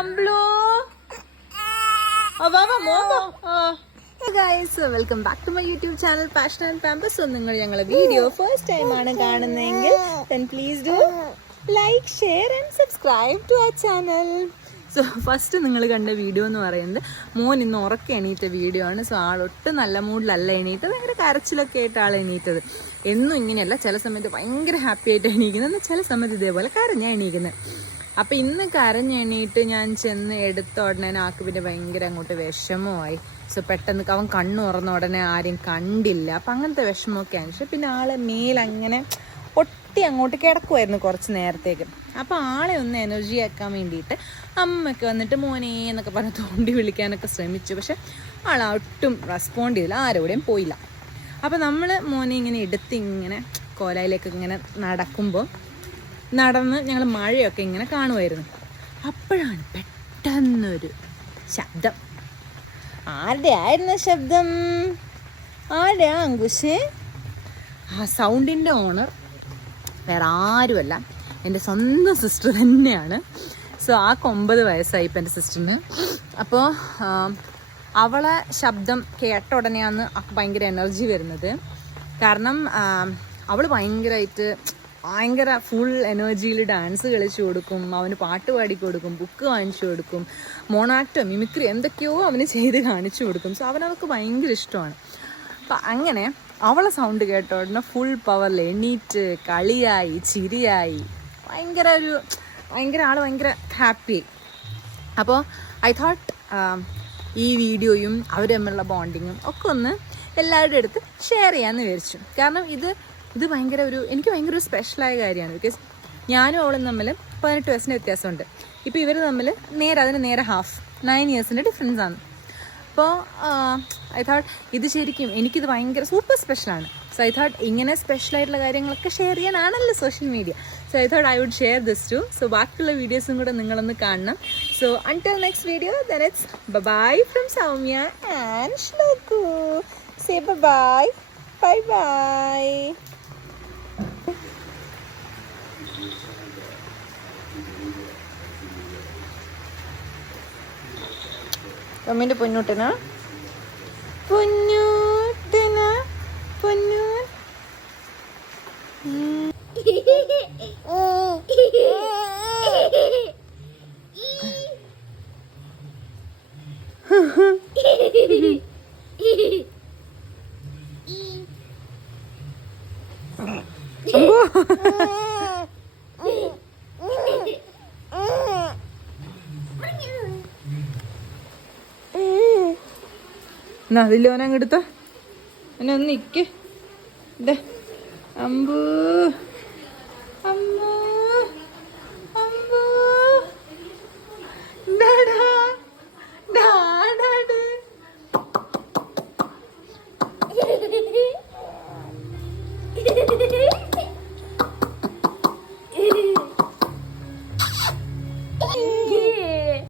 അംബ്ലു guys, welcome back to my YouTube channel passion and pumps. So നിങ്ങൾ ഞങ്ങളെ video first time ആണ് കാണുന്നതെങ്കിൽ then please do like, share and subscribe to our channel. So first നിങ്ങൾ കണ്ട video എന്ന് പറയുന്നത് മോൻ ഇന്ന് ഉറക്കെ എണീറ്റ വീഡിയോ ആണ്. സോ ആളൊട്ടും നല്ല മൂഡിലല്ല എണീറ്റത്, ഭയങ്കര കരച്ചിലൊക്കെ ആയിട്ട് ആൾ എണീറ്റത്. എന്നും ഇങ്ങനെയല്ല, ചില സമയത്ത് ഭയങ്കര ഹാപ്പി ആയിട്ട് എണീക്കുന്നത്, ചില സമയത്ത് ഇതേപോലെ കരഞ്ഞാണ് എണീക്കുന്നത്. അപ്പം ഇന്ന് കരഞ്ഞെണീറ്റ് ഞാൻ ചെന്ന് എടുത്ത ഉടനെ ആൾക്ക് പിന്നെ ഭയങ്കര അങ്ങോട്ട് വിഷമമായി. സോ പെട്ടെന്ന് അവൻ കണ്ണു തുറന്ന ഉടനെ ആരും കണ്ടില്ല. അപ്പം അങ്ങനത്തെ വിഷമമൊക്കെയാണ്. പക്ഷെ പിന്നെ ആളെ മേലങ്ങനെ ഒട്ടി അങ്ങോട്ട് കിടക്കുമായിരുന്നു കുറച്ച് നേരത്തേക്ക്. അപ്പോൾ ആളെ ഒന്ന് എനർജി ആക്കാൻ വേണ്ടിയിട്ട് അമ്മയൊക്കെ വന്നിട്ട് മോനെ എന്നൊക്കെ പറഞ്ഞ് തോണ്ടി വിളിക്കാനൊക്കെ ശ്രമിച്ചു. പക്ഷെ ആൾ ഒട്ടും റെസ്പോണ്ട് ചെയ്തില്ല, ആരോടെയും പോയില്ല. അപ്പോൾ നമ്മൾ മോനെ ഇങ്ങനെ എടുത്ത് ഇങ്ങനെ കോലായിലേക്ക് ഇങ്ങനെ നടന്ന് ഞങ്ങൾ മഴയൊക്കെ ഇങ്ങനെ കാണുമായിരുന്നു. അപ്പോഴാണ് പെട്ടെന്നൊരു ശബ്ദം. ആരുടെ ആയിരുന്ന ശബ്ദം? ആരാ അങ്കുശേ? ആ സൗണ്ടിൻ്റെ ഓണർ വേറെ ആരുമല്ല, എൻ്റെ സ്വന്തം സിസ്റ്റർ തന്നെയാണ്. സോ ആ 9 വയസ്സായി ഇപ്പം എൻ്റെ സിസ്റ്ററിന്. അപ്പോൾ അവളെ ശബ്ദം കേട്ട ഉടനെയാണ് ഭയങ്കര എനർജി വരുന്നത്. കാരണം അവൾ ഭയങ്കര ഫുൾ എനർജിയിൽ ഡാൻസ് കളിച്ചു കൊടുക്കും, അവന് പാട്ട് പാടി കൊടുക്കും, ബുക്ക് കാണിച്ചു കൊടുക്കും, മോണാക്ടോ മിമിക്രി എന്തൊക്കെയോ അവന് ചെയ്ത് കാണിച്ചു കൊടുക്കും. സോ അവനവർക്ക് ഭയങ്കര ഇഷ്ടമാണ്. അപ്പം അങ്ങനെ അവളെ സൗണ്ട് കേട്ട ഉടനെ ഫുൾ പവറിൽ എണീറ്റ് കളിയായി ചിരിയായി ഭയങ്കര ഹാപ്പി. അപ്പോൾ ഐ തോട്ട് ഈ വീഡിയോയും അവർ തമ്മിലുള്ള ബോണ്ടിങ്ങും ഒക്കെ ഒന്ന് എല്ലാവരുടെ അടുത്ത് ഷെയർ ചെയ്യാമെന്ന് വിചാരിച്ചു. കാരണം ഇത് എനിക്ക് ഭയങ്കര ഒരു സ്പെഷ്യലായ കാര്യമാണ്. ബിക്കോസ് ഞാനും അവളും തമ്മിൽ 18 വയസ്സിൻ്റെ വ്യത്യാസമുണ്ട്. ഇപ്പോൾ ഇവർ തമ്മിൽ അതിന് നേരെ 9 ഇയേഴ്സിൻ്റെ ഡിഫറൻസ് ആണ്. അപ്പോൾ ഐ തോട്ട് ഇത് ശരിക്കും എനിക്കിത് ഭയങ്കര സൂപ്പർ സ്പെഷ്യലാണ്. സോ ഐ തോട്ട് ഇങ്ങനെ സ്പെഷ്യലായിട്ടുള്ള കാര്യങ്ങളൊക്കെ ഷെയർ ചെയ്യാനാണല്ലോ social media. So I thought I would share this too. So ബാക്കിയുള്ള വീഡിയോസും കൂടെ നിങ്ങളൊന്ന് കാണണം. So until next video, then it's bye from Soumya and Shloku. Say bye. Bye. കമ്മിൻ്റെ പൊന്നൂട്ടനാ പൊന്നു. എന്നാ അതില്ല ഓനങ്ങെടുത്ത എന്നെ ഒന്ന് നിക്ക്. അമ്പൂ